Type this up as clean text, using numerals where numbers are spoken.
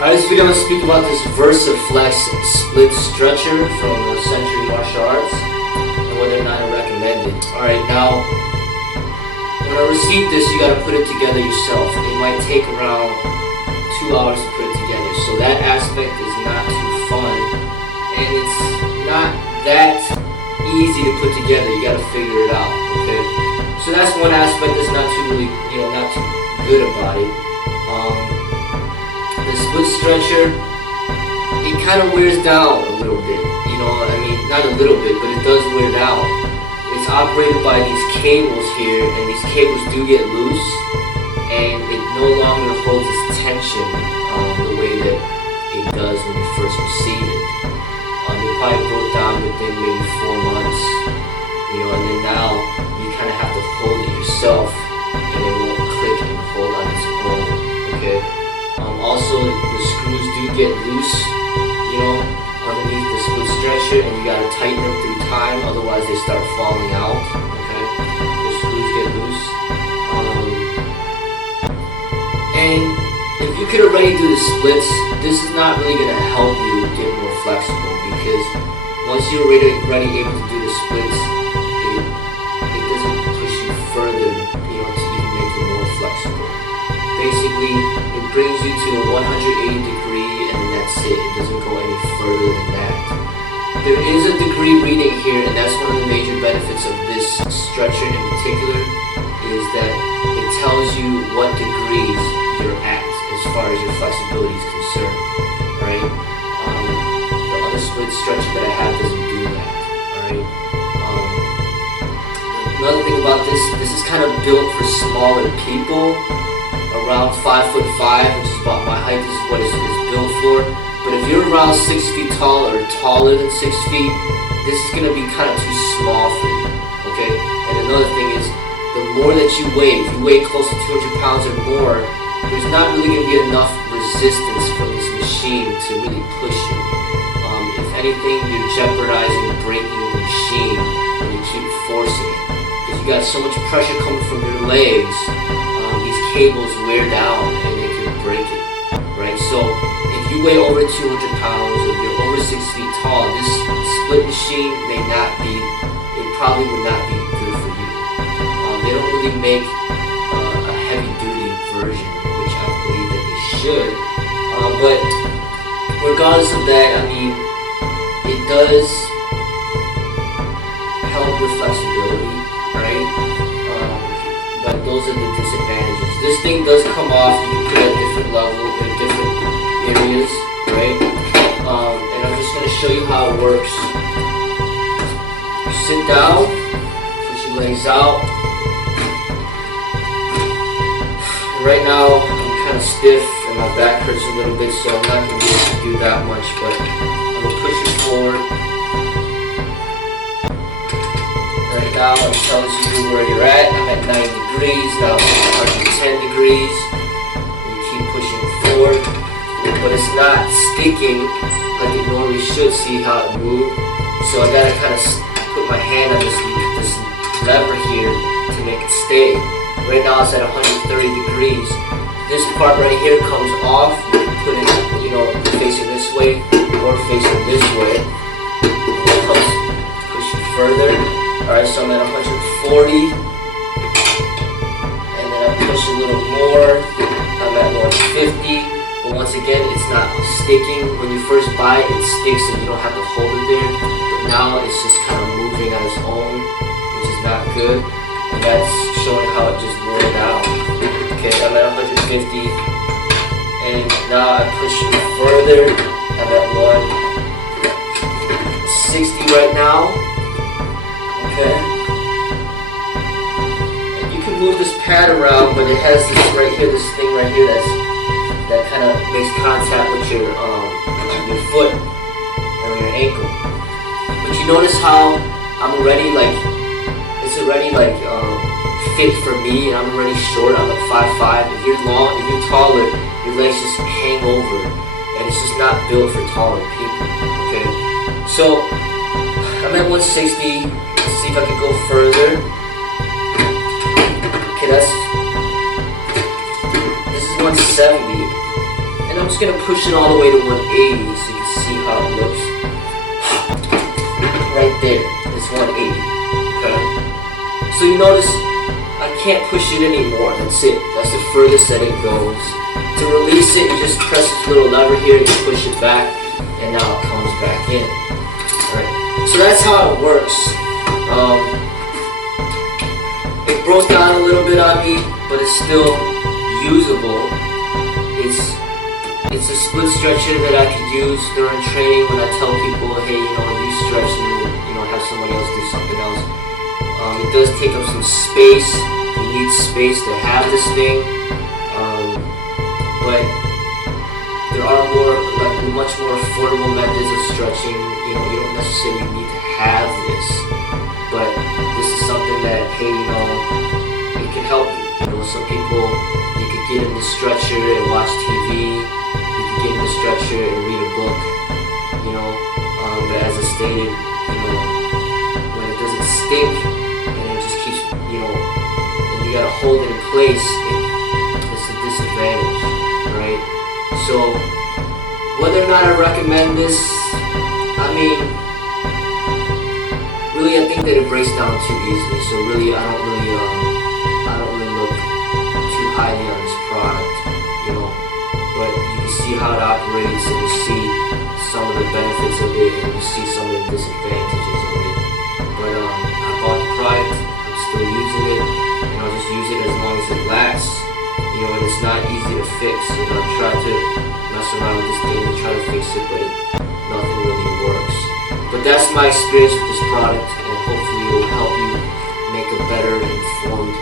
Alright, this video I'm going to speak about this VersaFlex Split Stretcher from Century Martial Arts and whether or not I recommend it. Alright, now when I received this, you got to put it together yourself. It might take around 2 hours to put it together, so that aspect is not too fun, and it's not that easy to put together. You got to figure it out, okay? So that's one aspect that's not too really, not too good about it. The split stretcher, it kind of wears down a little bit, not a little bit, but it does wear down. It's operated by these cables here, and these cables do get loose, and it no longer holds its tension the way that it does when you first receive it. It probably broke down within maybe 4 months, and then now you kind of have to hold it yourself, and it won't click and hold on its own, okay? Also, the screws do get loose, underneath the split stretcher, and you gotta tighten them through time, otherwise they start falling out, okay? The screws get loose. And if you could already do the splits, this is not really gonna help you get more flexible, because once you're already able to do the splits, it doesn't push you further, to even make you more flexible. Basically, it brings you to a 180 degree, and then that's it. It doesn't go any further than that. There is a degree reading here, and that's one of the major benefits of this stretcher in particular, is that it tells you what degrees you're at as far as your flexibility is concerned, right? The other split stretcher that I have doesn't do that, alright? Another thing about this is kind of built for smaller people, around 5'5", which is about my height. This is what it's built for. But if you're around 6 feet tall or taller than 6 feet, this is going to be kind of too small for you, okay? And another thing is, the more that you weigh, if you weigh close to 200 pounds or more, there's not really going to be enough resistance from this machine to really push you. If anything, you're jeopardizing breaking the machine when you keep forcing it, because you got so much pressure coming from your legs. These cables wear down and they can break it, right? So if you weigh over 200 pounds, or you're over 6 feet tall, this split machine it probably would not be good for you. They don't really make a heavy duty version, which I believe that they should. But regardless of that, it does help your flexibility, right? But those are the disadvantages. This thing does come off. You can put it at different levels in different areas, right? And I'm just going to show you how it works. You sit down, push your legs out. Right now, I'm kind of stiff and my back hurts a little bit, so I'm not going to be able to do that much, but I'm going to push it forward. Right now, it tells you where you're at. I'm at 90 degrees, now it's 110 degrees. You keep pushing forward, but it's not sticking like it normally should. See how it moved? So I gotta kind of put my hand on this lever here to make it stay. Right now it's at 130 degrees. This part right here comes off. You can put it, facing this way or facing this way. It helps push you further. Alright, so I'm at 140, and then I push a little more. I'm at 150, but once again, it's not sticking. When you first buy it, it sticks and you don't have to hold it there. But now it's just kind of moving on its own, which is not good. And that's showing how it just wore down. Okay, I'm at 150, and now I push it further. I'm at 160 right now. Okay. And you can move this pad around, but it has this right here, this thing right here that kind of makes contact with your foot or your ankle. But you notice how I'm already it's already fit for me, and I'm already short. I'm like 5'5". If you're long, if you're taller, your legs just hang over, and it's just not built for taller people. Okay. So I'm at 160. Let's see if I can go further. Okay, this is 170, and I'm just gonna push it all the way to 180 so you can see how it looks. Right there, it's 180. Okay. So you notice I can't push it anymore. That's it. That's the furthest that it goes. To release it, you just press this little lever here, you push it back, and now it comes back in. Alright. So that's how it works. It broke down a little bit on me, but it's still usable. It's a split stretcher that I could use during training when I tell people, hey, you stretch and have somebody else do something else. It does take up some space. You need space to have this thing, but there are much more affordable methods of stretching. You don't necessarily need to have this, but this is something that, hey, it can help you. Some people, you could get in the stretcher and watch TV. You could get in the stretcher and read a book. But as I stated, when it doesn't stick and it just keeps, and you gotta hold it in place, it's a disadvantage, right? So whether or not I recommend this, really I think that it breaks down too easily. So really, I don't really look too highly on this product, But you can see how it operates, and you see some of the benefits of it, and you see some of the disadvantages of it. But I bought the product, I'm still using it, and I'll just use it as long as it lasts. And it's not easy to fix. I've tried to mess around with this thing and try to fix it, but nothing really works. But that's my experience with this product, and hopefully it will help you make a better informed